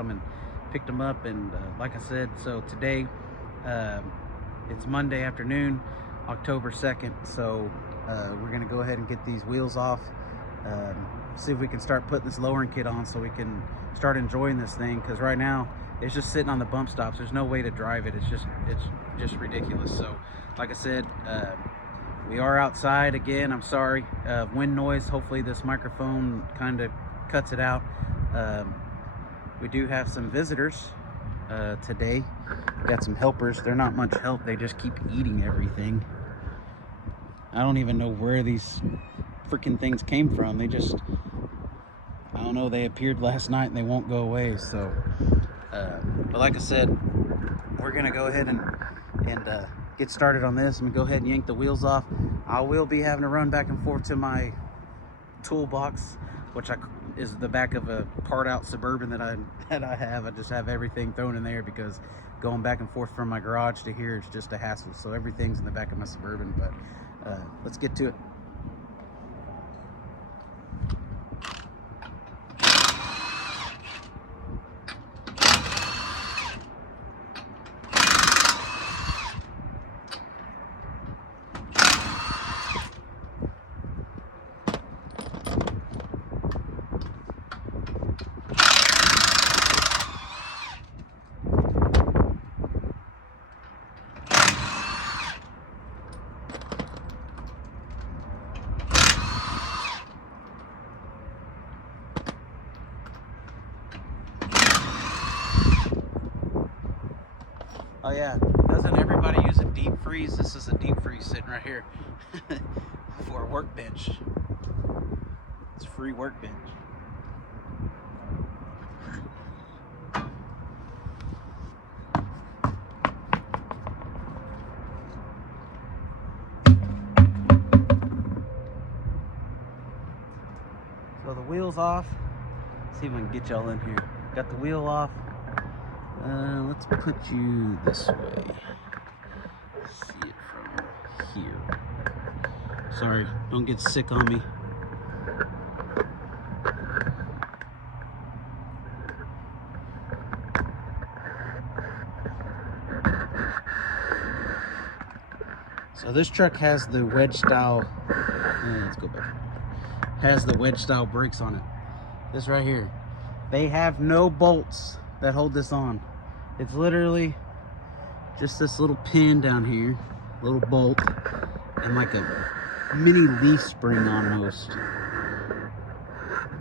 them and picked them up. And like I said, so today it's Monday afternoon, October 2nd. So we're gonna go ahead and get these wheels off, see if we can start putting this lowering kit on so we can start enjoying this thing, because right now it's just sitting on the bump stops. There's no way to drive it. It's just ridiculous. So like I said, we are outside again. I'm sorry, wind noise. Hopefully this microphone kind of cuts it out. We do have some visitors today. Got some helpers. They're not much help. They just keep eating everything. I don't even know where these freaking things came from. They just, I don't know, they appeared last night and they won't go away. So but like I said, we're gonna go ahead and get started on this. I'm gonna go ahead and yank the wheels off. I will be having to run back and forth to my toolbox, which is the back of a part out Suburban that I have. I just have everything thrown in there because going back and forth from my garage to here is just a hassle. So everything's in the back of my Suburban, but let's get to it. Oh yeah, doesn't everybody use a deep freeze? This is a deep freeze sitting right here for a workbench. It's a free workbench. So the wheel's off. Let's see if I can get y'all in here. Got the wheel off. Let's put you this way. See it from here. Sorry, don't get sick on me. So this truck has the wedge style, let's go back. Has the wedge style brakes on it. This right here. They have no bolts that hold this on. It's literally just this little pin down here, little bolt, and like a mini leaf spring almost.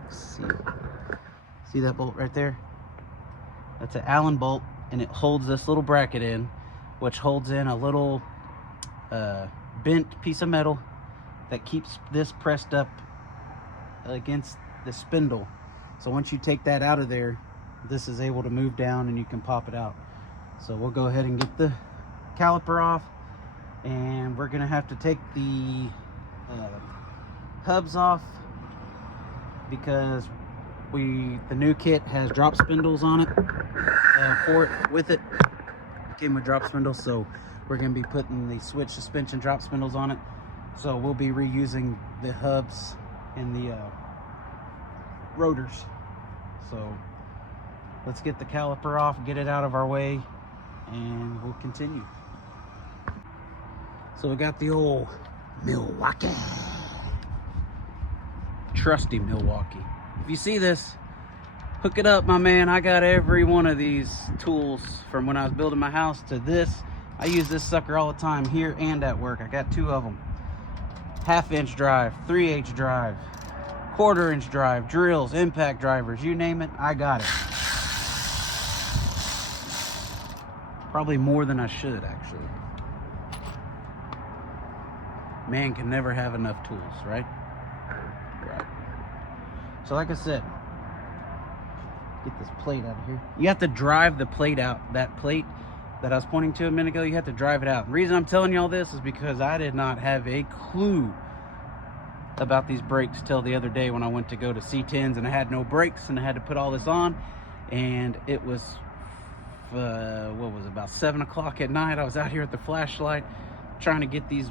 Let's see that bolt right there? That's an Allen bolt, and it holds this little bracket in, which holds in a little bent piece of metal that keeps this pressed up against the spindle. So once you take that out of there, this is able to move down and you can pop it out. So we'll go ahead and get the caliper off, and we're gonna have to take the hubs off because the new kit has drop spindles on it with it. Came with drop spindles, so we're gonna be putting the switch suspension drop spindles on it. So we'll be reusing the hubs and the rotors. So let's get the caliper off, get it out of our way, and we'll continue. So we got the old Milwaukee. Trusty Milwaukee. If you see this, hook it up, my man. I got every one of these tools from when I was building my house to this. I use this sucker all the time here and at work. I got two of them. 1/2 inch drive, 3/8 drive, 1/4 inch drive, drills, impact drivers, you name it, I got it. Probably more than I should, actually. Man can never have enough tools, right? Right. So like I said, get this plate out of here. You have to drive the plate out. That plate that I was pointing to a minute ago, you have to drive it out. The reason I'm telling you all this is because I did not have a clue about these brakes till the other day when I went to go to C10s and I had no brakes and I had to put all this on, and it was what was it, about 7 o'clock at night. I was out here with the flashlight trying to get these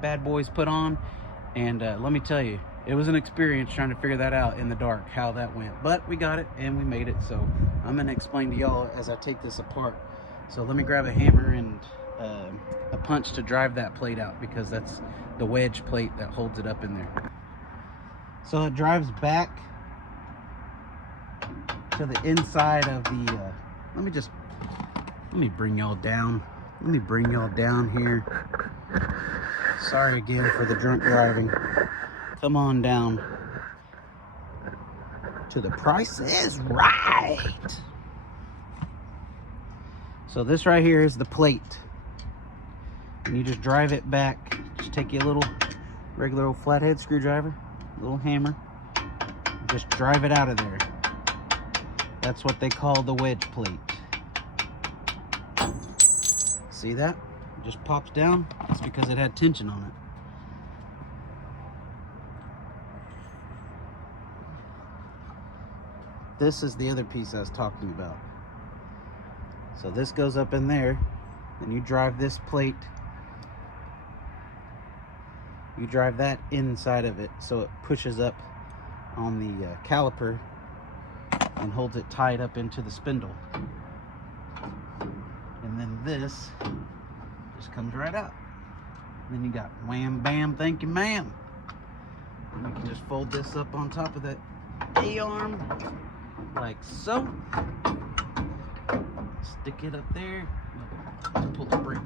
bad boys put on, and let me tell you, it was an experience trying to figure that out in the dark, how that went. But we got it and we made it. So I'm gonna explain to y'all as I take this apart. So let me grab a hammer and a punch to drive that plate out, because that's the wedge plate that holds it up in there. So it drives back to the inside of the, let me bring y'all down. Let me bring y'all down here. Sorry again for the drunk driving. Come on down to the Price is Right. So this right here is the plate. And you just drive it back. Just take you a little regular old flathead screwdriver, little hammer. Just drive it out of there. That's what they call the wedge plate. See that? It just pops down. It's because it had tension on it. This is the other piece I was talking about. So this goes up in there, and you drive this plate, you drive that inside of it so it pushes up on the caliper and holds it tied up into the spindle. And then this just comes right out. And then you got wham bam thank you ma'am. And you can just fold this up on top of that A-arm like so. Stick it up there. Pull the brake.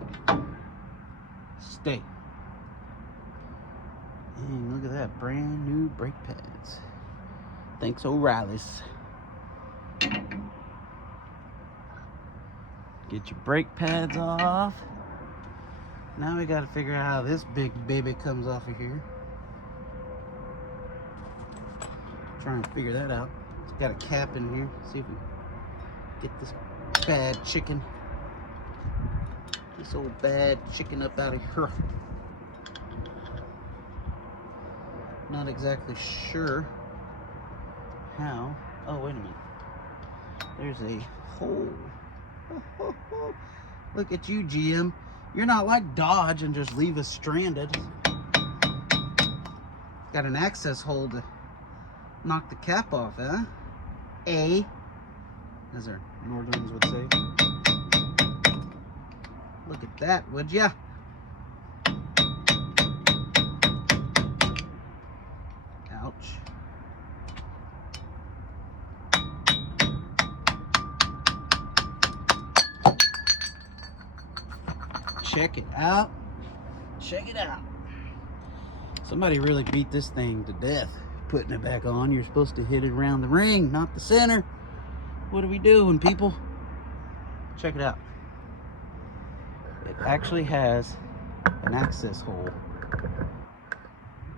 Stay. And look at that, brand new brake pads. Thanks O'Reilly's. Get your brake pads off. Now we got to figure out how this big baby comes off of here. Try and figure that out. It's got a cap in here. See if we get this bad chicken. This old bad chicken up out of here. Not exactly sure how. Oh, wait a minute. There's a hole. Look at you, GM. You're not like Dodge and just leave us stranded. Got an access hole to knock the cap off, huh? A, as our Northerns would say. Look at that, would ya? Ouch. Check it out. Check it out. Somebody really beat this thing to death putting it back on. You're supposed to hit it around the ring, not the center. What are we doing, people? Check it out. It actually has an access hole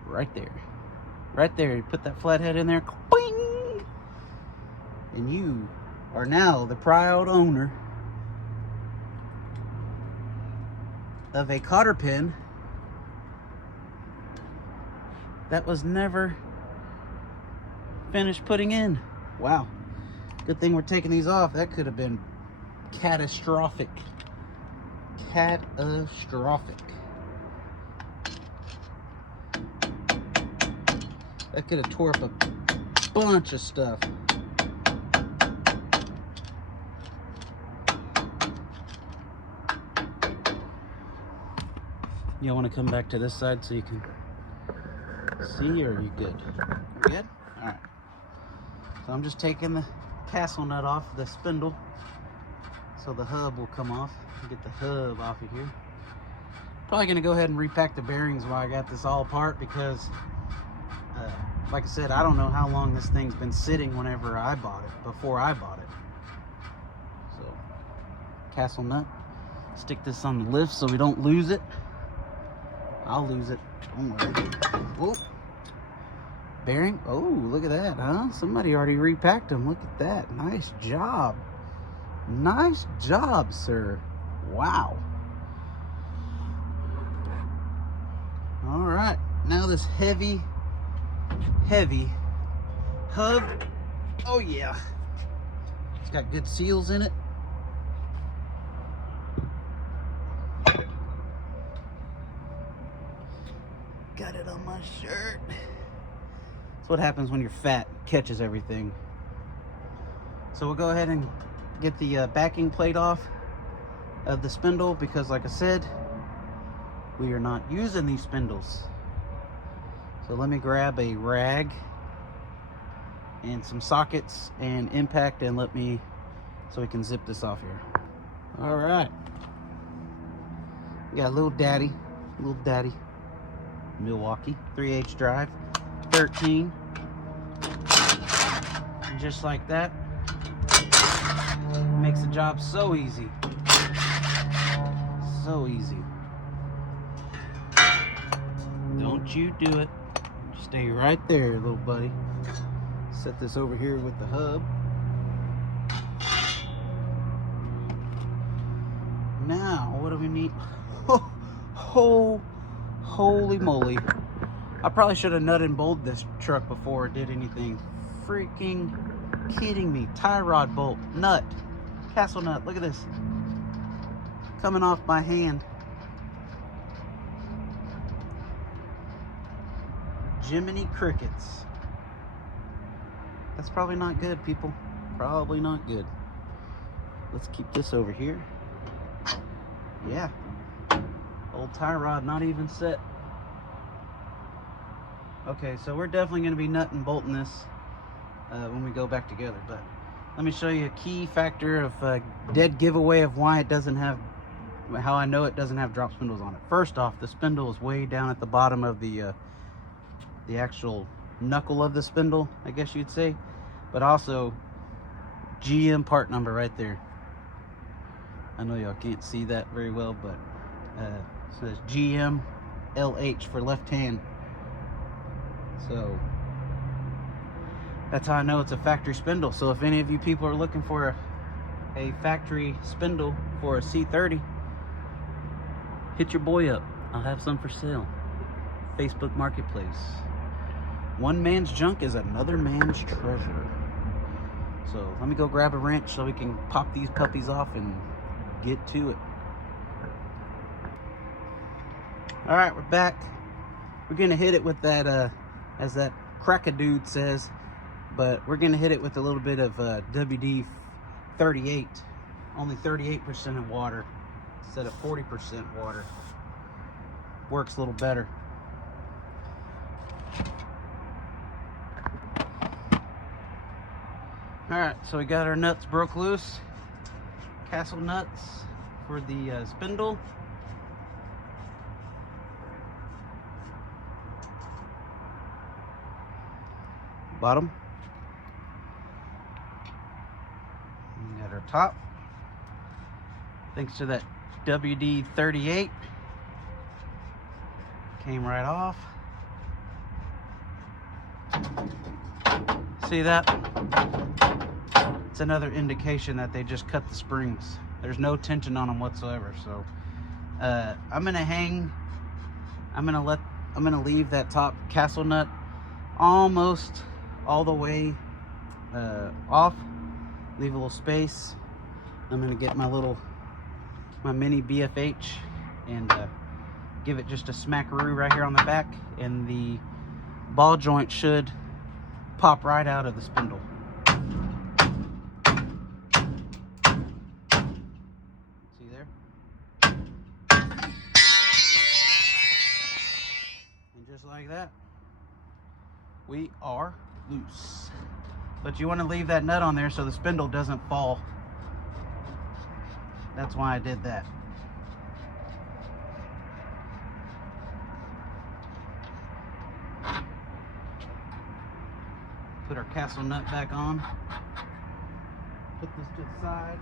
right there. Right there. You put that flathead in there. Boing! And you are now the proud owner of a cotter pin that was never finished putting in. Wow. Good thing we're taking these off. That could have been catastrophic. Catastrophic. That could have tore up a bunch of stuff. You want to come back to this side so you can see, or are you good? Good? Alright. So I'm just taking the castle nut off the spindle so the hub will come off. Get the hub off of here. Probably going to go ahead and repack the bearings while I got this all apart, because like I said, I don't know how long this thing's been sitting whenever I bought it, before I bought it. So, castle nut. Stick this on the lift so we don't lose it. I'll lose it. Don't worry. Whoa. Bearing. Oh, look at that, huh? Somebody already repacked them. Look at that. Nice job. Nice job, sir. Wow. All right. Now this heavy hub. Oh, yeah. It's got good seals in it. Got it on my shirt. what happens when you're fat, catches everything. So we'll go ahead and get the backing plate off of the spindle, because like I said, we are not using these spindles. So let me grab a rag and some sockets and impact, and so we can zip this off here. All right, we got little daddy Milwaukee 3/8 drive, 13, and just like that, makes the job so easy. So easy. Don't you do it. Stay right there, little buddy. Set this over here with the hub. Now, what do we need? Holy moly. I probably should have nut and bolted this truck before it did anything. Freaking kidding me. Tie rod bolt, nut, castle nut. Look at this. Coming off my hand. Jiminy crickets. That's probably not good, people. Probably not good. Let's keep this over here. Yeah. Old tie rod not even set. Okay, so we're definitely going to be nut and bolting this when we go back together. But let me show you a key factor of dead giveaway of why it doesn't have, how I know it doesn't have drop spindles on it. First off, the spindle is way down at the bottom of the actual knuckle of the spindle, I guess you'd say. But also, GM part number right there. I know y'all can't see that very well, but it says GM LH for left hand. So that's how I know it's a factory spindle. So if any of you people are looking for a factory spindle for a C30, hit your boy up. I'll have some for sale. Facebook Marketplace. One man's junk is another man's treasure. So let me go grab a wrench so we can pop these puppies off and get to it. All right, we're back. We're gonna hit it with that, as that crack-a-dude says, but we're gonna hit it with a little bit of WD-38. Only 38% of water instead of 40% water. Works a little better. All right, so we got our nuts broke loose. Castle nuts for the spindle. Bottom. We got our top. Thanks to that WD-38. Came right off. See that? It's another indication that they just cut the springs. There's no tension on them whatsoever. So I'm gonna leave that top castle nut almost all the way off. Leave a little space. I'm gonna get my mini BFH and give it just a smackaroo right here on the back, and the ball joint should pop right out of the spindle. See there? And just like that, we are loose. But you want to leave that nut on there so the spindle doesn't fall. That's why I did that. Put our castle nut back on. Put this to the side.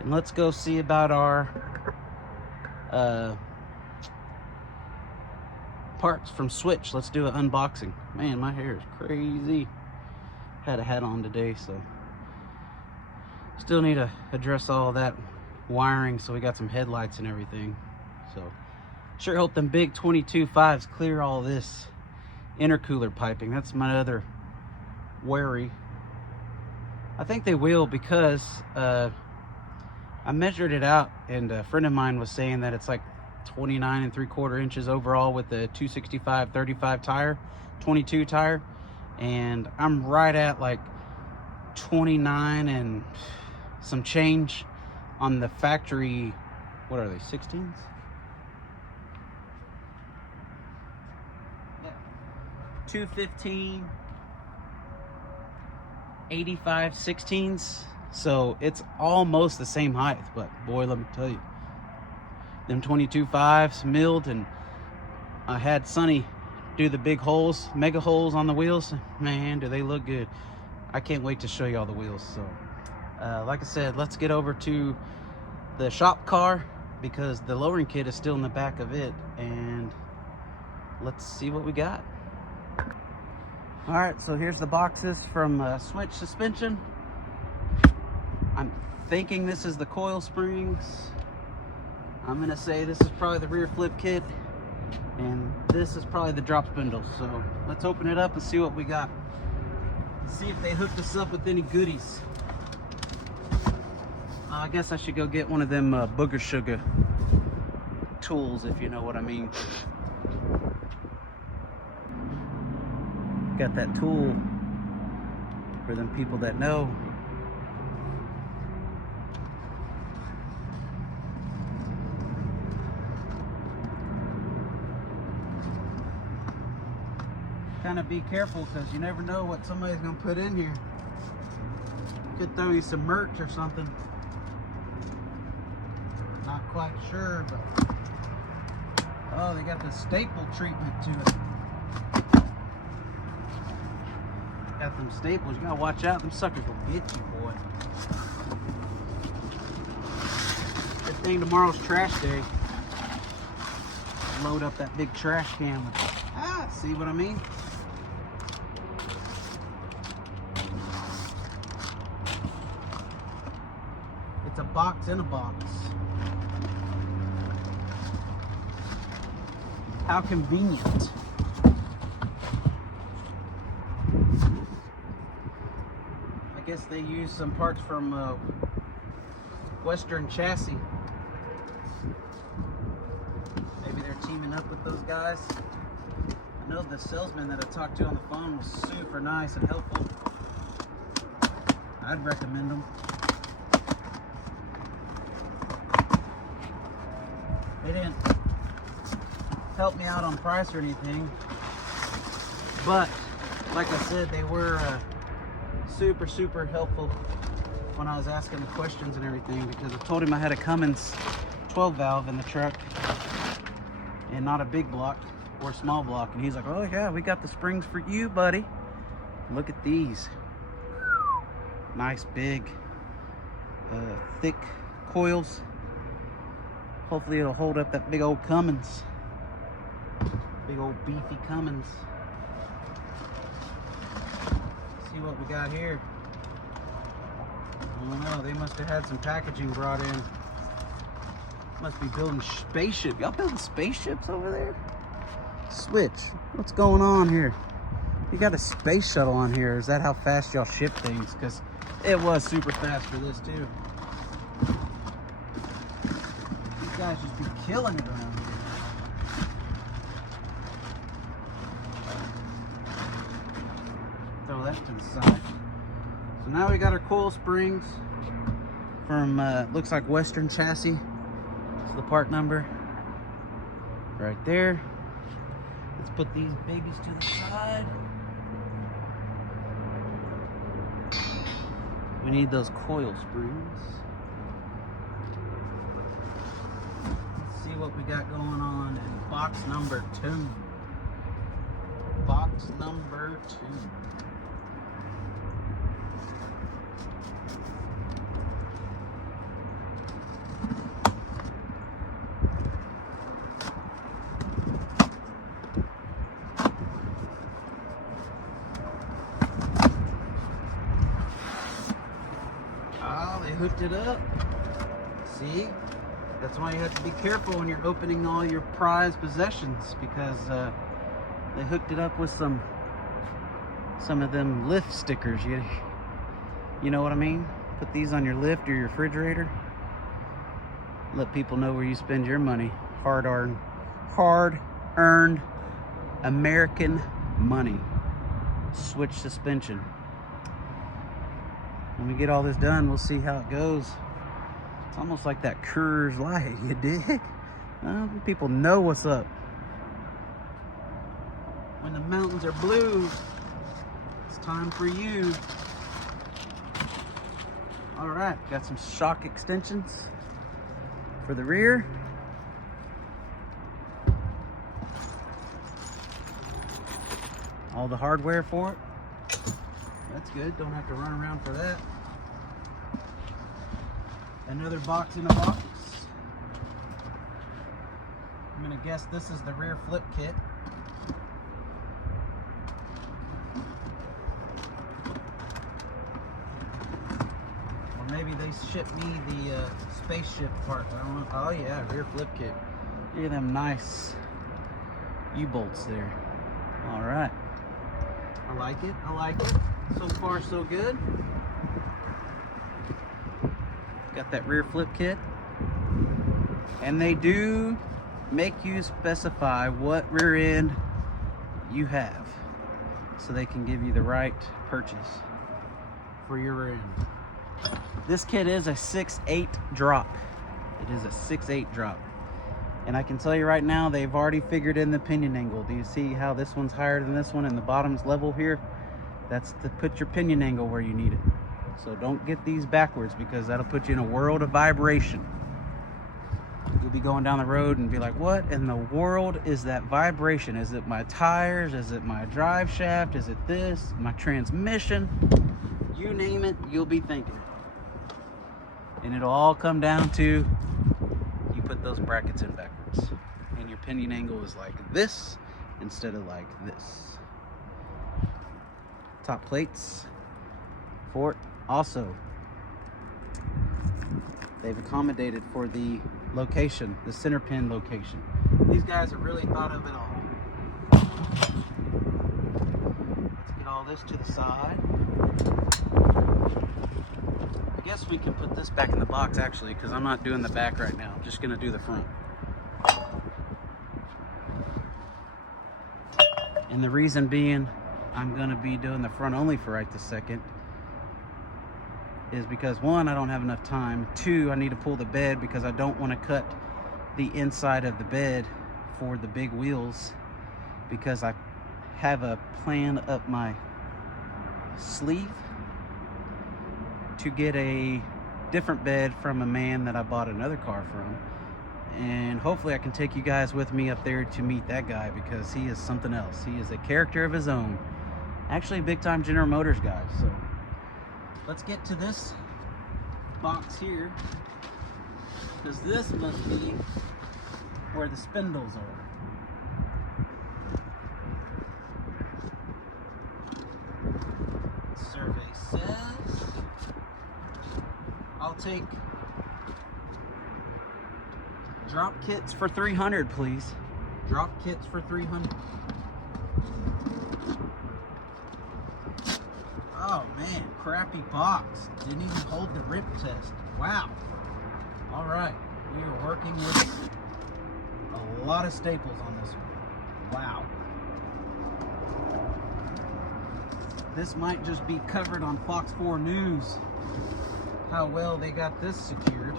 And let's go see about our parts from Switch. Let's do an unboxing. Man, my hair is crazy. Had a hat on today, so still need to address all that wiring, so we got some headlights and everything. So sure hope them big 22.5s clear all this intercooler piping. That's my other worry. I think they will, because I measured it out, and a friend of mine was saying that it's like 29 3/4 inches overall with the 265/35 tire, 22 tire, and I'm right at like 29 and some change on the factory. What are they, 16s? Yeah. 215 85 16s. So it's almost the same height, but boy, let me tell you, them 22.5s milled, and I had Sonny do the big holes, mega holes on the wheels. Man, do they look good. I can't wait to show you all the wheels. So like I said, let's get over to the shop car because the lowering kit is still in the back of it, and let's see what we got. All right, so here's the boxes from Switch Suspension. I'm thinking this is the coil springs. I'm gonna say this is probably the rear flip kit, and this is probably the drop spindle. So let's open it up and see what we got. See if they hooked us up with any goodies. I guess I should go get one of them booger sugar tools, if you know what I mean. Got that tool for them people that know. Kind of be careful because you never know what somebody's gonna put in here. Could throw you some merch or something. Not quite sure, but oh, they got the staple treatment to it. Got them staples. You gotta watch out. Them suckers will get you, boy. Good thing tomorrow's trash day. Load up that big trash can with it. See what I mean? It's a box in a box. How convenient. I guess they use some parts from Western Chassis. Maybe they're teaming up with those guys. I know the salesman that I talked to on the phone was super nice and helpful. I'd recommend them. They didn't help me out on price or anything, but like I said, they were super helpful when I was asking the questions and everything, because I told him I had a Cummins 12 valve in the truck and not a big block or a small block, and he's like, oh yeah, we got the springs for you, buddy. Look at these. Nice big thick coils. Hopefully it'll hold up that big old Cummins. Big old beefy Cummins. See what we got here. I don't know, they must have had some packaging brought in. Must be building spaceship. Y'all building spaceships over there? Switch, what's going on here? You got a space shuttle on here. Is that how fast y'all ship things? Because it was super fast for this too. These guys just be killing it around here. Throw that to the side. So now we got our coil springs from, looks like Western Chassis. It's the part number right there. Let's put these babies to the side. We need those coil springs. Let's see what we got going on in box number 2. Box number 2. Hooked it up. See, that's why you have to be careful when you're opening all your prized possessions, because they hooked it up with some of them lift stickers. You know what I mean? Put these on your lift or your refrigerator. Let people know where you spend your money. Hard-earned American money. Switch suspension. When we get all this done, we'll see how it goes. It's almost like that Coors Light, you dig? People know what's up. When the mountains are blue, it's time for you. All right, got some shock extensions for the rear. All the hardware for it. That's good, don't have to run around for that. Another box in a box. I'm gonna guess this is the rear flip kit. Or maybe they shipped me the spaceship part. I don't know. Oh yeah, rear flip kit. Look at them nice U-bolts there. All right. I like it, I like it. So far, so good. Got that rear flip kit. And they do make you specify what rear end you have, so they can give you the right purchase for your rear end. This kit is a 6/8 drop. It is a 6/8 drop. And I can tell you right now, they've already figured in the pinion angle. Do you see how this one's higher than this one and the bottom's level here? That's to put your pinion angle where you need it. So don't get these backwards, because that'll put you in a world of vibration. You'll be going down the road and be like, what in the world is that vibration? Is it my tires? Is it my drive shaft? Is it this? My transmission? You name it, you'll be thinking it. And it'll all come down to, you put those brackets in backwards. And your pinion angle is like this instead of like this. Top plates for it. Also, they've accommodated for the location, the center pin location. These guys have really thought of it all. Let's get all this to the side. I guess we can put this back in the box actually, because I'm not doing the back right now. I'm just gonna do the front. And the reason being, I'm gonna be doing the front only for right this second, is because one, I don't have enough time. Two, I need to pull the bed because I don't want to cut the inside of the bed for the big wheels, because I have a plan up my sleeve to get a different bed from a man that I bought another car from. And hopefully I can take you guys with me up there to meet that guy, because he is something else. He is a character of his own. Actually a big time General Motors guy. So let's get to this box here, because this must be where the spindles are. Survey says I'll take drop kits for 300, please. Drop kits for 300. Oh man, crappy box. Didn't even hold the rip test. Wow. All right, we are working with a lot of staples on this one. Wow. This might just be covered on Fox 4 News, how well they got this secured.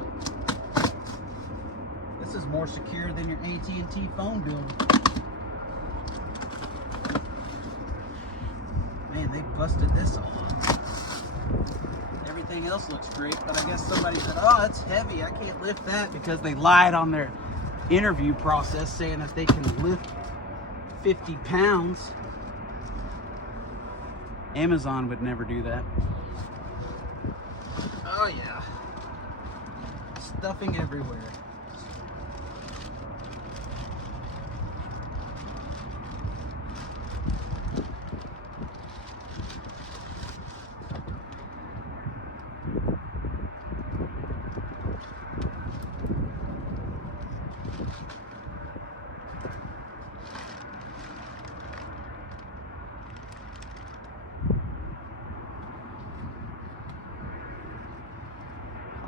This is more secure than your AT&T phone bill. Man, they busted this off. Everything else looks great, but I guess somebody said, oh, it's heavy, I can't lift that, because they lied on their interview process saying that they can lift 50 pounds. Amazon would never do that. Oh yeah. Stuffing everywhere.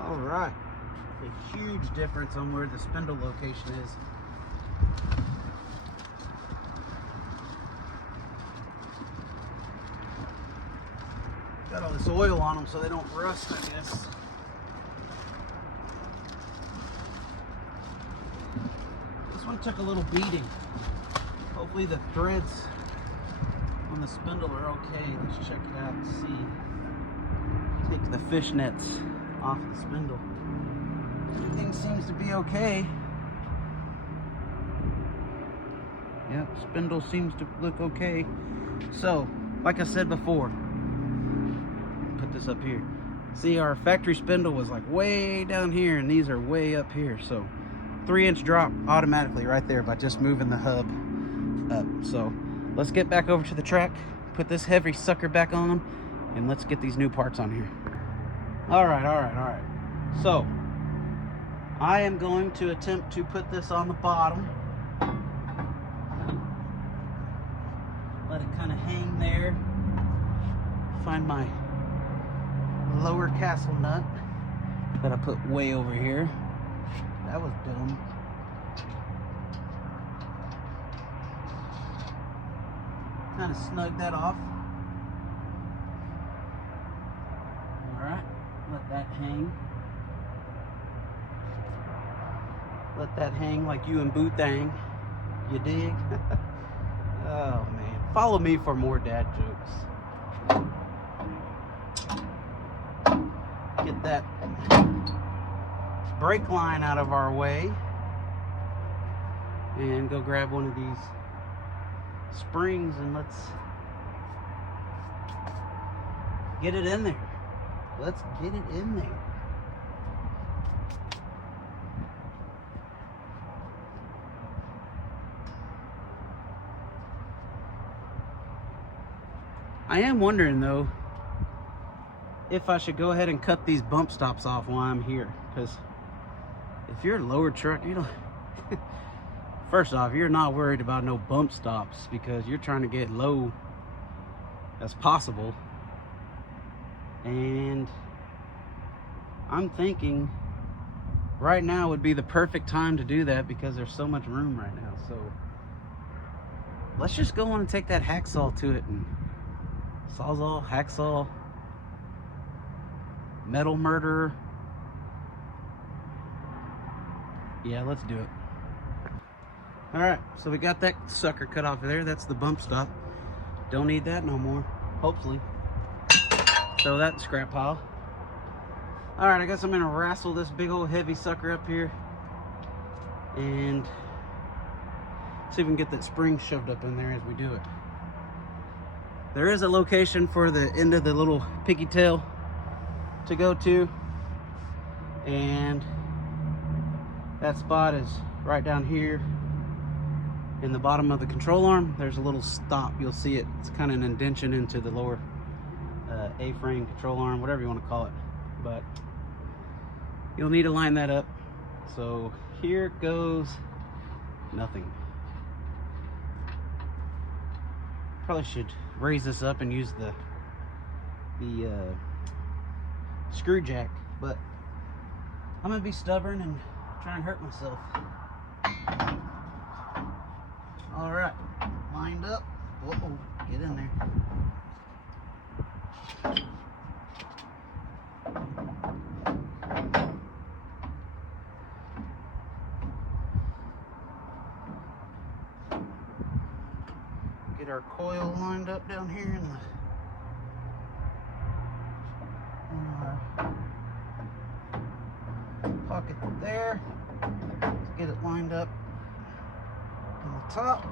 All right, a huge difference on where the spindle location is. Got all this oil on them so they don't rust, I guess. This one took a little beating. Hopefully the threads on the spindle are okay. Let's check it out and see. Take the fishnets off the spindle. Everything seems to be okay. Yep, spindle seems to look okay. So, like I said before, put this up here. See, our factory spindle was like way down here, and these are way up here. So 3-inch drop automatically right there by just moving the hub up. So let's get back over to the track, put this heavy sucker back on them, and let's get these new parts on here. All right. So I am going to attempt to put this on the bottom. Let it kind of hang there. Find my lower castle nut that I put way over here. That was dumb. Kind of snug that off. Alright, let that hang. Let that hang like you and Boothang. You dig? Oh man. Follow me for more dad jokes. Get that brake line out of our way and go grab one of these springs and let's get it in there. Let's get it in there. I am wondering though if I should go ahead and cut these bump stops off while I'm here, because if you're a lower truck, you don't first off, you're not worried about no bump stops because you're trying to get low as possible. And I'm thinking right now would be the perfect time to do that because there's so much room right now. So let's just go on and take that hacksaw to it, and sawzall, hacksaw, metal murderer. Yeah, let's do it. All right, so we got that sucker cut off of there. That's the bump stop. Don't need that no more, hopefully. Throw that in the scrap pile. All right, I guess I'm gonna wrestle this big old heavy sucker up here and see if we can get that spring shoved up in there as we do it. There is a location for the end of the little piggy tail to go to, and that spot is right down here in the bottom of the control arm. There's a little stop, you'll see it. It's kind of an indention into the lower A-frame control arm, whatever you want to call it, but you'll need to line that up. So here goes nothing. Probably should raise this up and use the screw jack, but I'm gonna be stubborn and try and hurt myself. All right, lined up. Uh-oh, get in there. Get our coil lined up down here in our pocket there. Let's get it lined up on the top.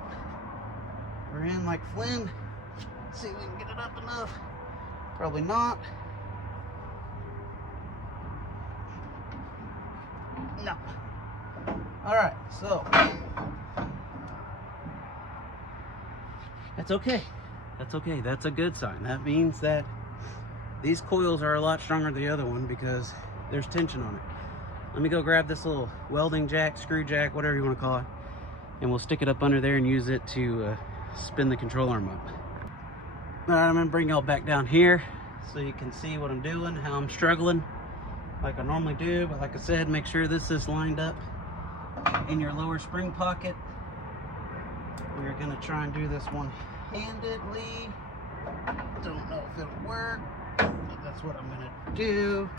We're in like Flynn. Let's see if we can get it up enough. Probably not. No. All right, so that's okay. That's okay. That's a good sign. That means that these coils are a lot stronger than the other one because there's tension on it. Let me go grab this little welding jack, screw jack, whatever you want to call it, and we'll stick it up under there and use it to spin the control arm up. All right, I'm gonna bring y'all back down here so you can see what I'm doing, how I'm struggling. like I normally do, but like I said, make sure this is lined up in your lower spring pocket. We're gonna try and do this one-handedly. Don't know if it'll work, but that's what I'm gonna do.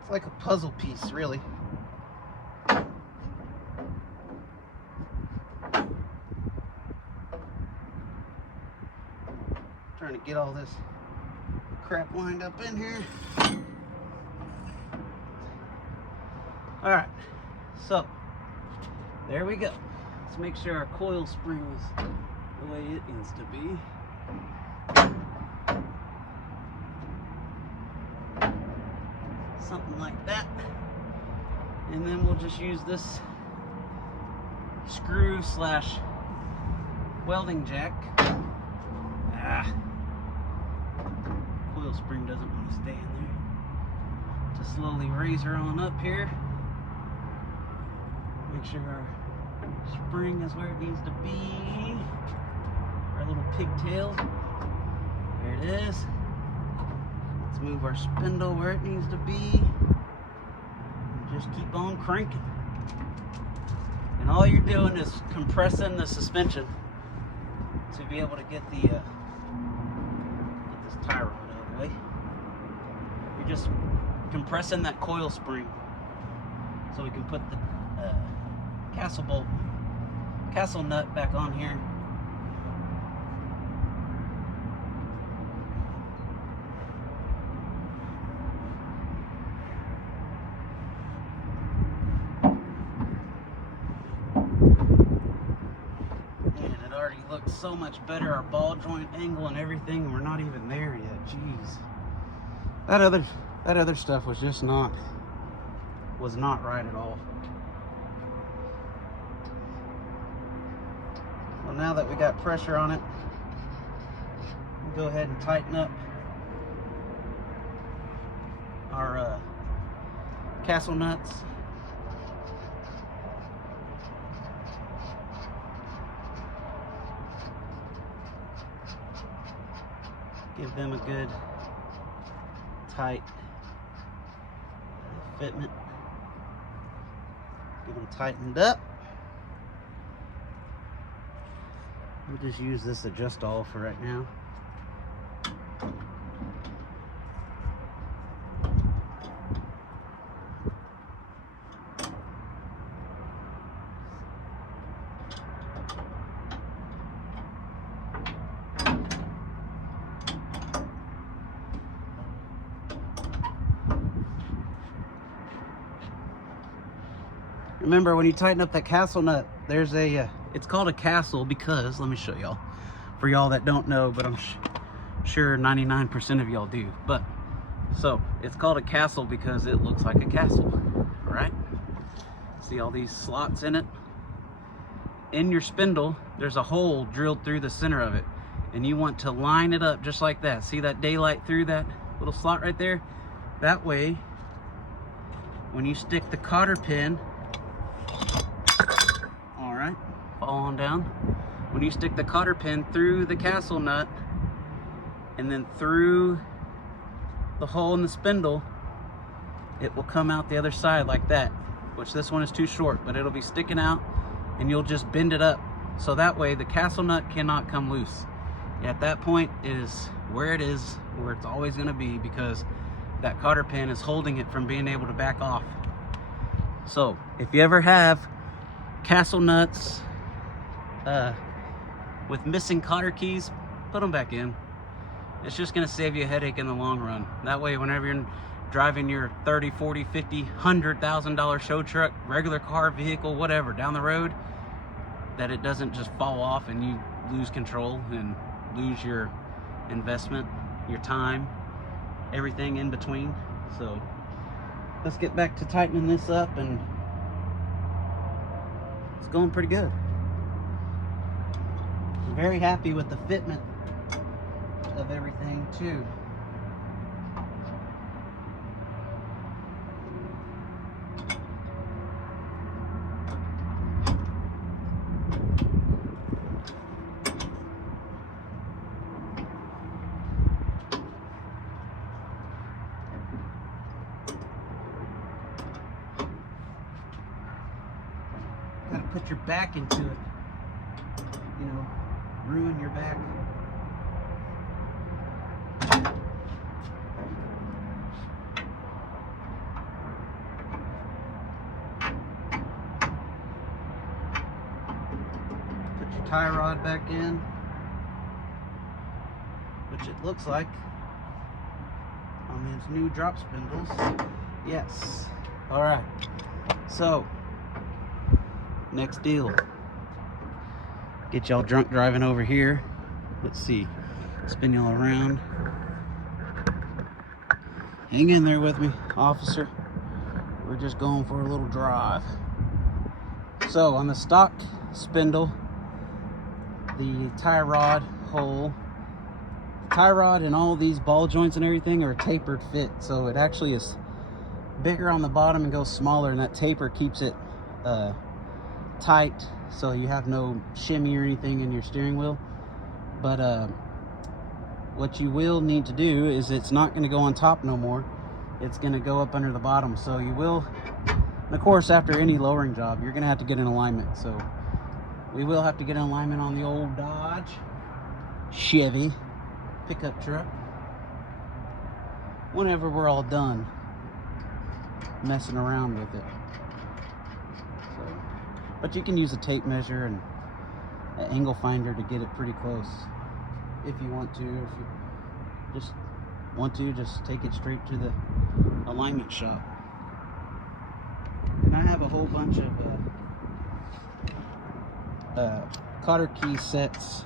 It's like a puzzle piece, really. Trying to get all this crap lined up in here. All right, so there we go. Let's make sure our coil spring is the way it needs to be. Something like that. And then we'll just use this screw slash welding jack. Coil spring doesn't want to stay in there. To slowly raise her on up here. Make sure our spring is where it needs to be. Our little pigtail. There it is. Let's move our spindle where it needs to be. And just keep on cranking. And all you're doing is compressing the suspension to be able to get the get this tie rod out of the way. You're just compressing that coil spring so we can put the castle nut back on here. Looks so much better. Our ball joint angle and everything, we're not even there yet. Jeez, that other stuff was just not right at all. Well, now that we got pressure on it, we'll go ahead and tighten up our castle nuts. Give them a good tight fitment. Get them tightened up. We'll just use this adjust all for right now. Remember, when you tighten up that castle nut, there's a, it's called a castle because, let me show y'all, for y'all that don't know, but I'm sure 99% of y'all do. But, so, it's called a castle because it looks like a castle, right? See all these slots in it? In your spindle, there's a hole drilled through the center of it. And you want to line it up just like that. See that daylight through that little slot right there? That way, when you stick the cotter pin, fall on down. When you stick the cotter pin through the castle nut and then through the hole in the spindle, it will come out the other side like that, which this one is too short, but it'll be sticking out and you'll just bend it up. So that way the castle nut cannot come loose. At that point it is where it's always going to be, because that cotter pin is holding it from being able to back off. So if you ever have castle nuts with missing cotter keys, put them back in. It's just going to save you a headache in the long run. That way, whenever you're driving your 30, 40, 50, $100,000 show truck, regular car, vehicle, whatever, down the road, that it doesn't just fall off and you lose control and lose your investment, your time, everything in between. So let's get back to tightening this up, and it's going pretty good. I'm very happy with the fitment of everything too. your back into it. You know, ruin your back. Put your tie rod back in, which it looks like on these new drop spindles. Yes. All right. So, next deal. Get y'all drunk driving over here. Let's see. Spin y'all around. Hang in there with me, officer. We're just going for a little drive. So, on the stock spindle, the tie rod hole, tie rod and all these ball joints and everything are tapered fit. So, it actually is bigger on the bottom and goes smaller, and that taper keeps it tight, so you have no shimmy or anything in your steering wheel. But what you will need to do is, it's not going to go on top no more. It's going to go up under the bottom. So you will, and of course, after any lowering job, you're going to have to get an alignment. So we will have to get an alignment on the old Dodge Chevy pickup truck whenever we're all done messing around with it. So, but you can use a tape measure and an angle finder to get it pretty close if you want to. If you just want to, just take it straight to the alignment shop. And I have a whole bunch of cotter key sets,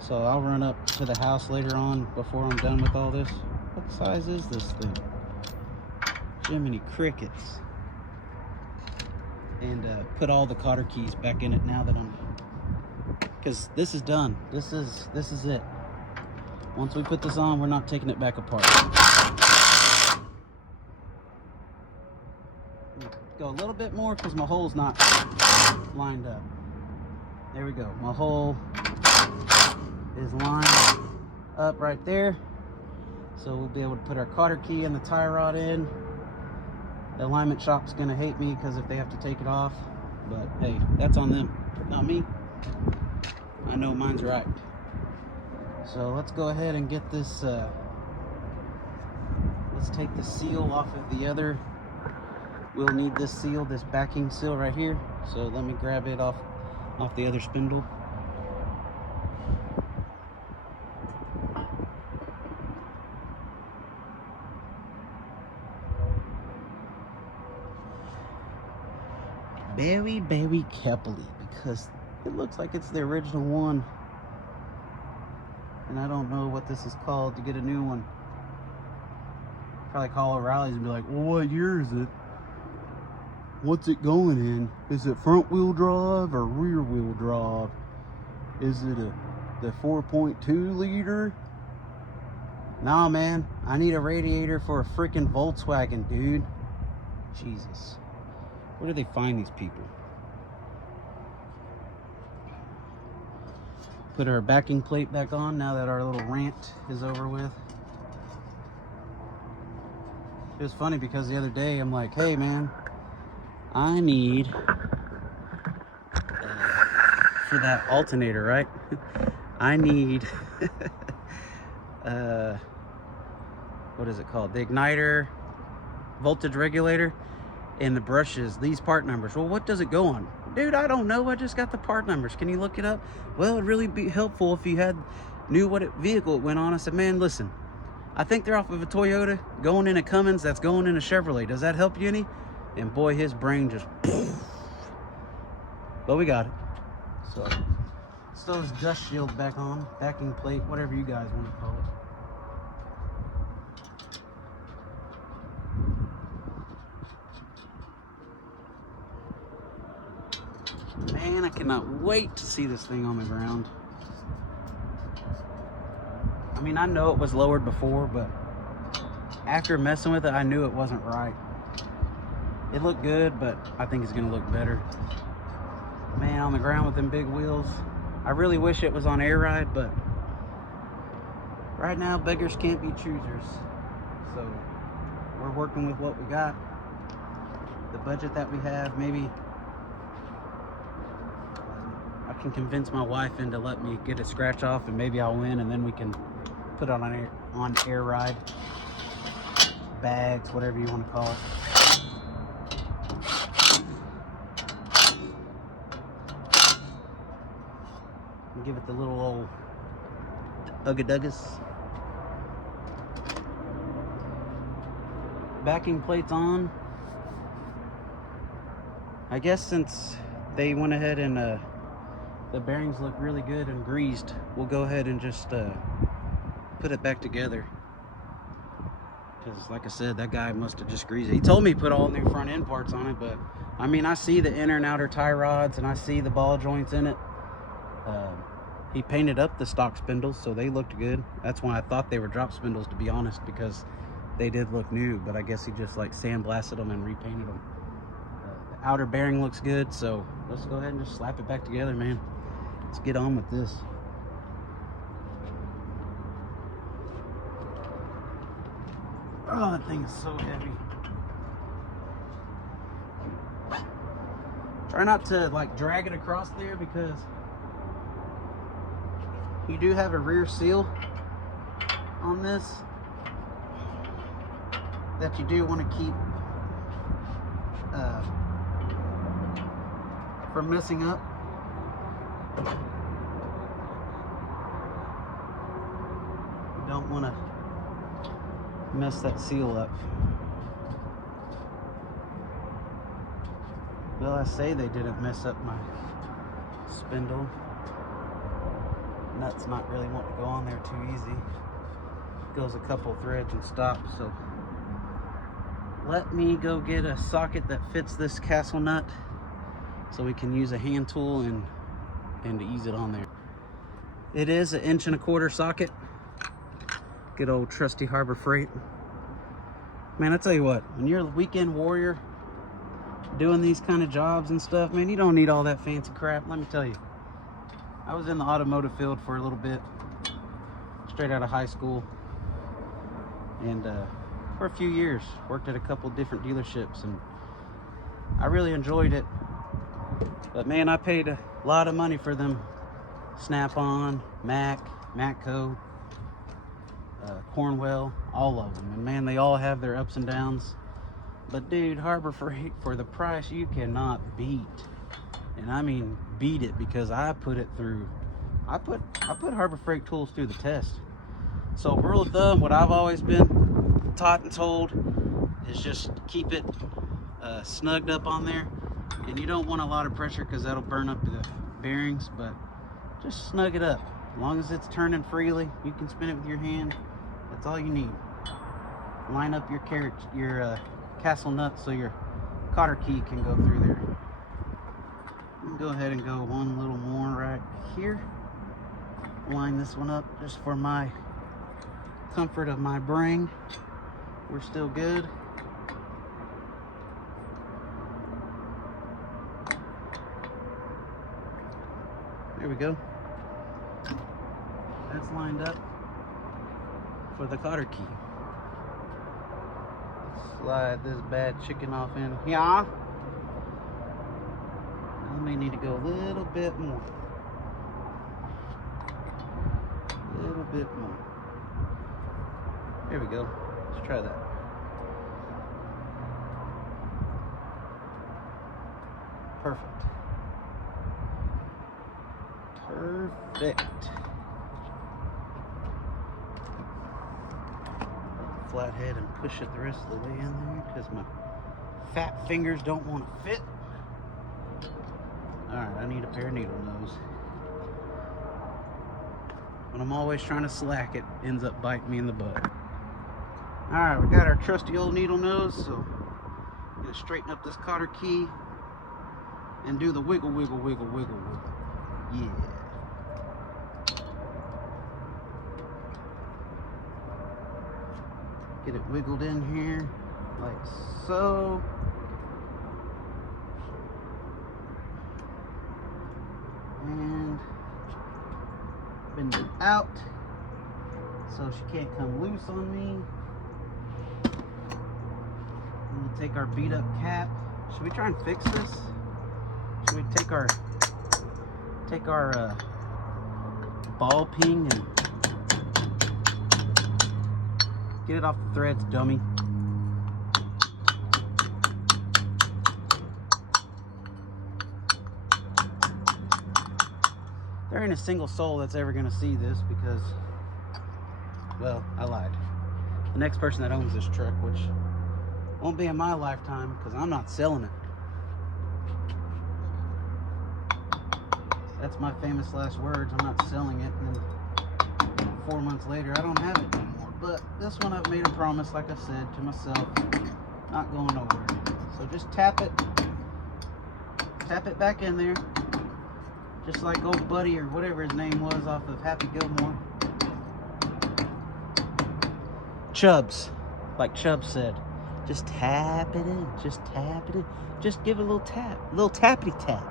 so I'll run up to the house later on before I'm done with all this. What size is this thing? Jiminy crickets. And put all the cotter keys back in it now that I'm, because this is done. This is it. Once we put this on, we're not taking it back apart. Go a little bit more because my hole's not lined up. There we go. My hole is lined up right there. So we'll be able to put our cotter key and the tie rod in. The alignment shop's gonna hate me because if they have to take it off, but hey, that's on them, not me. I know mine's right. So let's go ahead and get this, let's take the seal off of the other. We'll need this seal, this backing seal right here. So let me grab it off the other spindle. Very, very carefully, because it looks like it's the original one. And I don't know what this is called to get a new one. Probably call O'Reilly's and be like, well, what year is it? What's it going in? Is it front wheel drive or rear wheel drive? Is it the 4.2 liter? Nah, man, I need a radiator for a freaking Volkswagen, dude. Jesus. Where do they find these people? Put our backing plate back on now that our little rant is over with. It was funny because the other day I'm like, hey man, I need for that alternator, right? I need what is it called? The igniter voltage regulator and the brushes, these part numbers. Well, what does it go on? Dude, I don't know. I just got the part numbers. Can you look it up? Well, it'd really be helpful if you knew what vehicle it went on. I said, man, listen, I think they're off of a Toyota going in a Cummins that's going in a Chevrolet. Does that help you any? And boy, his brain just but we got it. So let's throw this dust shield back on, backing plate, whatever you guys want to call it. Man, I cannot wait to see this thing on the ground. I mean, I know it was lowered before, but after messing with it, I knew it wasn't right. It looked good, but I think it's gonna look better. Man, on the ground with them big wheels. I really wish it was on air ride, but right now, beggars can't be choosers. So we're working with what we got. The budget that we have, maybe can convince my wife into let me get a scratch off, and maybe I'll win, and then we can put it on air ride bags, whatever you want to call it. And give it the little old ugga-duggas. Backing plates on. I guess since they went ahead and the bearings look really good and greased, we'll go ahead and just put it back together. Because like I said, that guy must have just greased it. He told me he put all new front end parts on it, but I mean, I see the inner and outer tie rods and I see the ball joints in it. He painted up the stock spindles, so they looked good. That's why I thought they were drop spindles, to be honest, because they did look new, but I guess he just like sandblasted them and repainted them. The outer bearing looks good, so let's go ahead and just slap it back together, man. Let's get on with this. Oh, that thing is so heavy. Try not to like drag it across there, because you do have a rear seal on this that you do want to keep from messing up. You don't want to mess that seal up. Well, I say they didn't mess up my spindle. Nut's not really wanting to go on there too easy. Goes a couple threads and stops. So let me go get a socket that fits this Castle nut so we can use a hand tool and to ease it on there. It is an 1.25 inch socket. Good old trusty Harbor Freight. Man, I tell you what, when you're a weekend warrior doing these kind of jobs and stuff, man, you don't need all that fancy crap. Let me tell you, I was in the automotive field for a little bit, straight out of high school, and for a few years worked at a couple different dealerships, and I really enjoyed it. But man, I paid a lot of money for them Snap-on, Mac, Matco, Cornwell, all of them, and man, they all have their ups and downs. But dude, Harbor Freight, for the price, you cannot beat. And I mean beat it, because I put Harbor Freight tools through the test. So rule of thumb, what I've always been taught and told is just keep it snugged up on there, and you don't want a lot of pressure because that'll burn up the bearings, but just snug it up. As long as it's turning freely, you can spin it with your hand. That's all you need. Line up your Castle nut so your cotter key can go through there. Go ahead and go one little more right here. Line this one up just for my comfort of my brain. We're still good. There we go. That's lined up for the cotter key. Slide this bad chicken off in here. I may need to go a little bit more. A little bit more. There we go. Let's try that. Perfect. Perfect. Flathead and push it the rest of the way in there because my fat fingers don't want to fit. Alright, I need a pair of needle nose. When I'm always trying to slack, it ends up biting me in the butt. Alright, we got our trusty old needle nose, so I'm going to straighten up this cotter key and do the wiggle, wiggle, wiggle, wiggle, wiggle. Yeah. Get it wiggled in here, like so. And bend it out so she can't come loose on me. And we'll take our beat up cap. Should we try and fix this? Should we take our take our ball peen and get it off the threads, dummy. There ain't a single soul that's ever gonna see this because, well, I lied. The next person that owns this truck, which won't be in my lifetime because I'm not selling it. That's my famous last words. I'm not selling it, and then 4 months later I don't have it anymore. But this one I've made a promise, like I said, to myself, not going nowhere. So just tap it back in there, just like old Buddy or whatever his name was off of Happy Gilmore. Chubbs, like Chubbs said, just tap it in, just tap it in, just give it a little tap, a little tappity tap.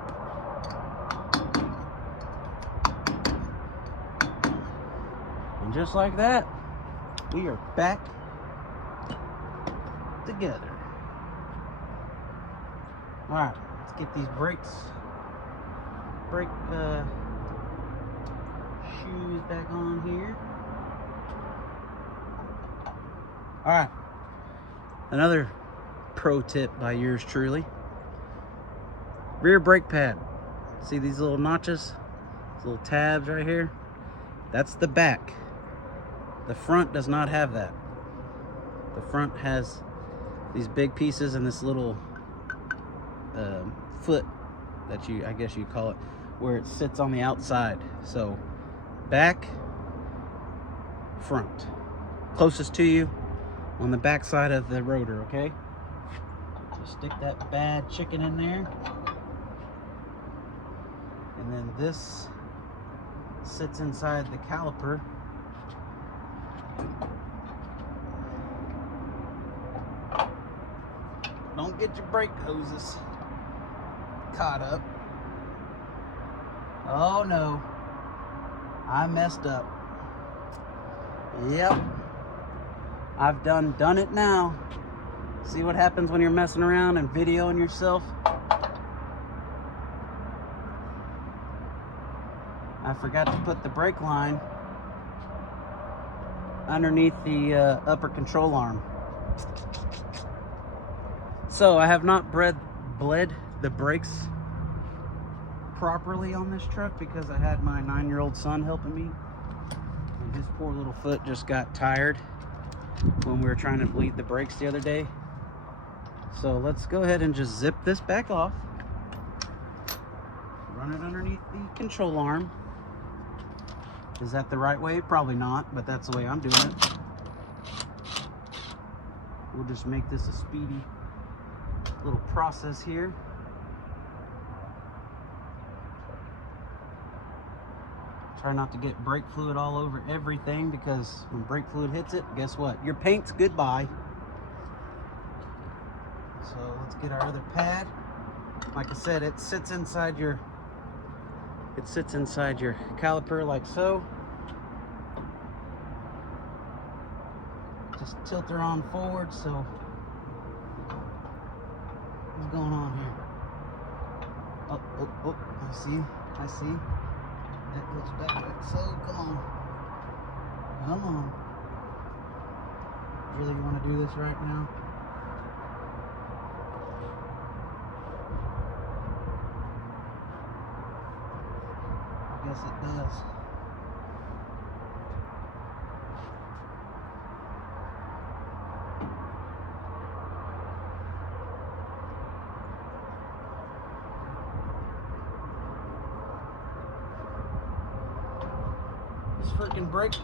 And just like that, we are back together. All right, let's get these brake shoes back on here. All right, another pro tip by yours truly. Rear brake pad. See these little notches, these little tabs right here? That's the back. The front does not have that. The front has these big pieces and this little foot that I guess you call it, where it sits on the outside. So back, front. Closest to you on the back side of the rotor, okay? Just stick that bad chicken in there. And then this sits inside the caliper. Don't get your brake hoses caught up. Oh no, I messed up. Yep, I've done it now. See what happens when you're messing around and videoing yourself? I forgot to put the brake line underneath the upper control arm. So I have not bled the brakes properly on this truck because I had my 9-year-old son helping me, and his poor little foot just got tired when we were trying to bleed the brakes the other day. So let's go ahead and just zip this back off, run it underneath the control arm. Is that the right way? Probably not, but that's the way I'm doing it. We'll just make this a speedy little process here. Try not to get brake fluid all over everything, because when brake fluid hits it, guess what? Your paint's goodbye. So let's get our other pad. Like I said, it sits inside your caliper like so. Just tilt her on forward. So what's going on here? Oh, I see. That goes back like so. Come on. Really want to do this right now? I guess it does. This freaking brake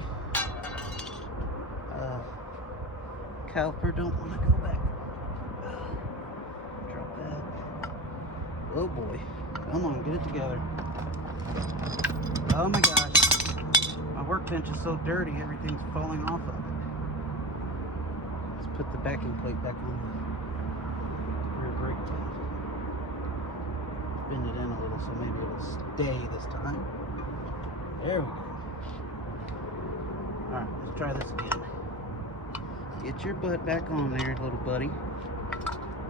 caliper don't want to go back. Drop that. Oh boy. Come on, get it together. Oh my gosh. My workbench is so dirty, everything's falling off of it. Let's put the backing plate back on the rear brake pad. Bend it in a little so maybe it'll stay this time. There we go. Alright, let's try this again. Get your butt back on there, little buddy.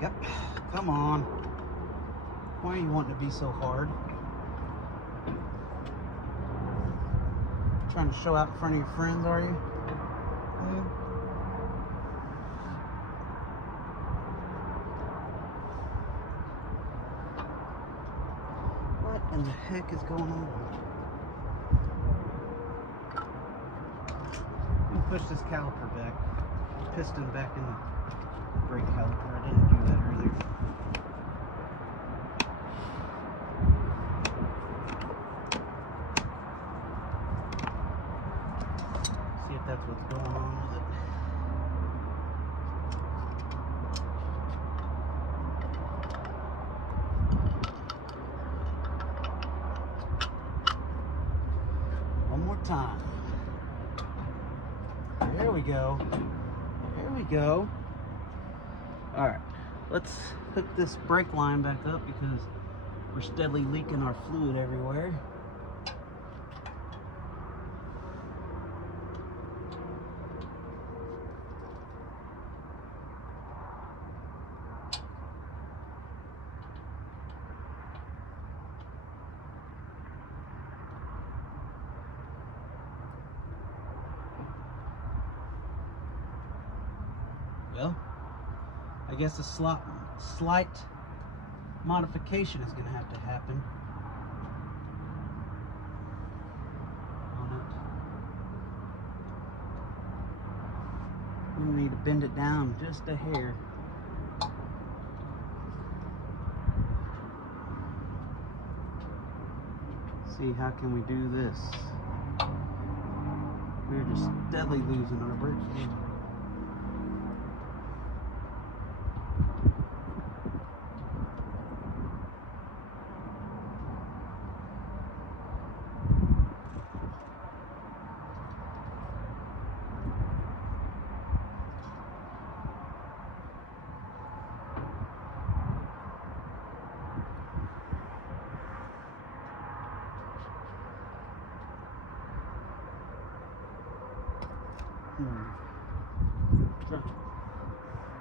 Yep, come on. Why are you wanting to be so hard? Trying to show out in front of your friends, are you? What in the heck is going on? Let me push this caliper back. Piston back in the brake caliper. I didn't do that earlier. See if that's what's going on with it. One more time. There we go. There we go. All right, let's hook this brake line back up because we're steadily leaking our fluid everywhere. Well, I guess a slight modification is going to have to happen on it. We need to bend it down just a hair. See, how can we do this? We're just steadily losing our brake fluid. Try to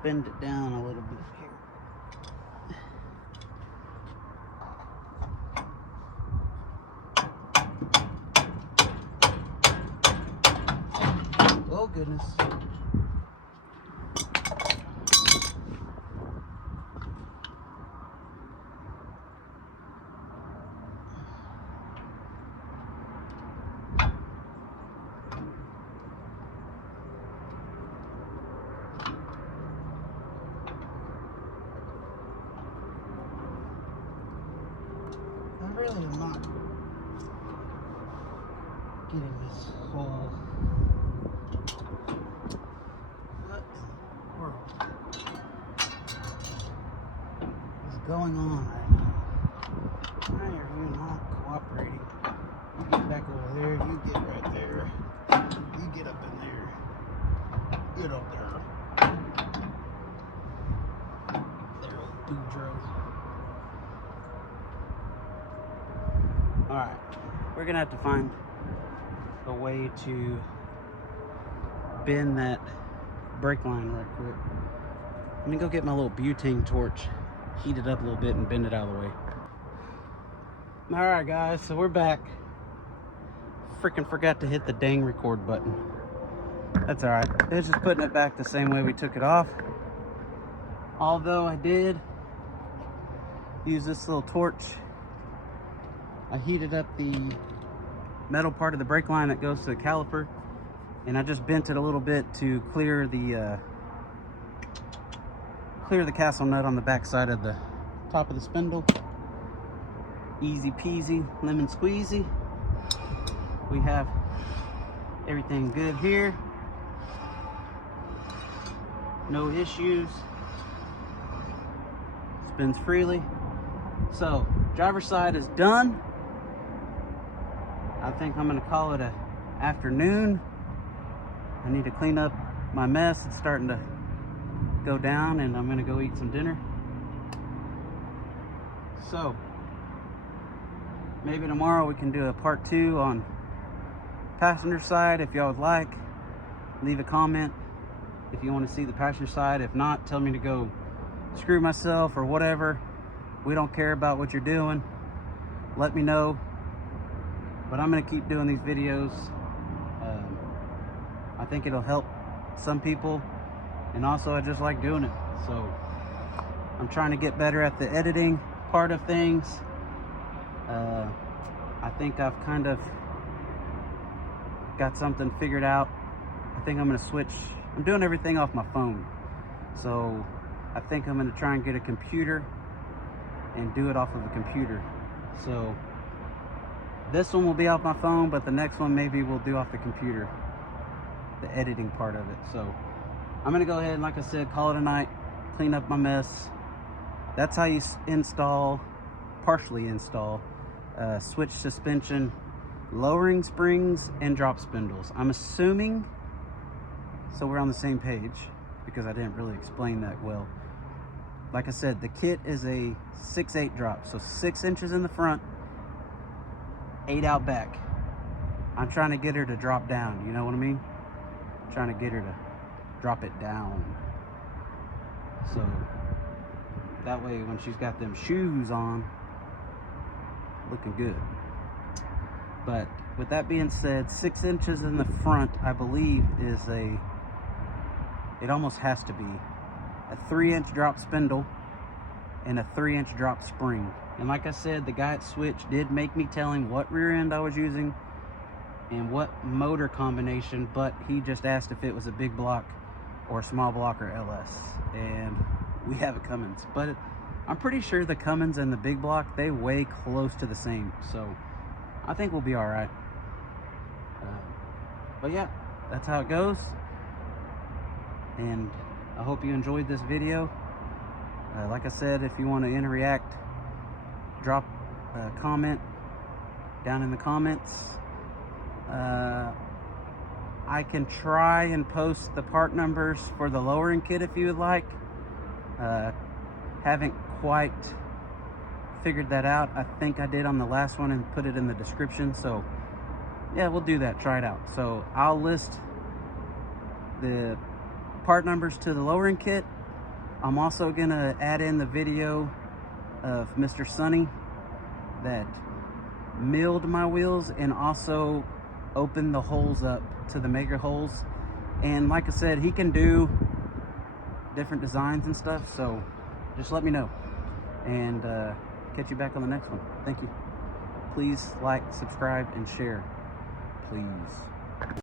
bend it down a little bit here. Oh goodness. I really am not getting this whole. What in the world is going on right now? Why are you not cooperating? You get back over there, you get right there, you get up in there, get up there. There, old Boudreaux. Alright, we're gonna have to find a way to bend that brake line right quick. Let me go get my little butane torch, heat it up a little bit and bend it out of the way. Alright guys, so we're back. Freaking forgot to hit the dang record button. That's alright. It's just putting it back the same way we took it off. Although I did use this little torch. I heated up the metal part of the brake line that goes to the caliper, and I just bent it a little bit to clear the castle nut on the back side of the top of the spindle. Easy peasy, lemon squeezy. We have everything good here. No issues. Spins freely. So, driver's side is done. I think I'm gonna call it a afternoon. I need to clean up my mess. It's starting to go down and I'm gonna go eat some dinner. So, maybe tomorrow we can do a part 2 on passenger side if y'all would like. Leave a comment if you want to see the passenger side. If not, tell me to go screw myself or whatever. We don't care about what you're doing. Let me know. But I'm gonna keep doing these videos I think it'll help some people, and also I just like doing it. So I'm trying to get better at the editing part of things. I think I've kind of got something figured out. I think I'm gonna switch. I'm doing everything off my phone, so I think I'm gonna try and get a computer and do it off of a computer. So this one will be off my phone, but the next one maybe we'll do off the computer, the editing part of it. So I'm gonna go ahead and, like I said, call it a night, clean up my mess. That's how you partially install switch suspension, lowering springs, and drop spindles. I'm assuming, so we're on the same page, because I didn't really explain that well. Like I said, the kit is a 6/8 drop, so 6 inches in the front, 8 out back. I'm trying to get her to drop down, you know what I mean? I'm trying to get her to drop it down. So that way when she's got them shoes on, looking good. But with that being said, 6 inches in the front, I believe is it almost has to be a 3-inch drop spindle and a 3-inch drop spring. And like I said, the guy at Switch did make me tell him what rear end I was using and what motor combination, but he just asked if it was a big block or a small block or LS. And we have a Cummins, but I'm pretty sure the Cummins and the big block, they weigh close to the same. So I think we'll be all right. But yeah, that's how it goes. And I hope you enjoyed this video. Like I said, if you want to interact, drop a comment down in the comments. I can try and post the part numbers for the lowering kit if you would like. Haven't quite figured that out. I think I did on the last one and put it in the description. So yeah, we'll do that, try it out. So I'll list the part numbers to the lowering kit. I'm also gonna add in the video of Mr. Sonny that milled my wheels and also opened the holes up to the maker holes. And like I said, he can do different designs and stuff, so just let me know, and catch you back on the next one. Thank you. Please like, subscribe, and share, please.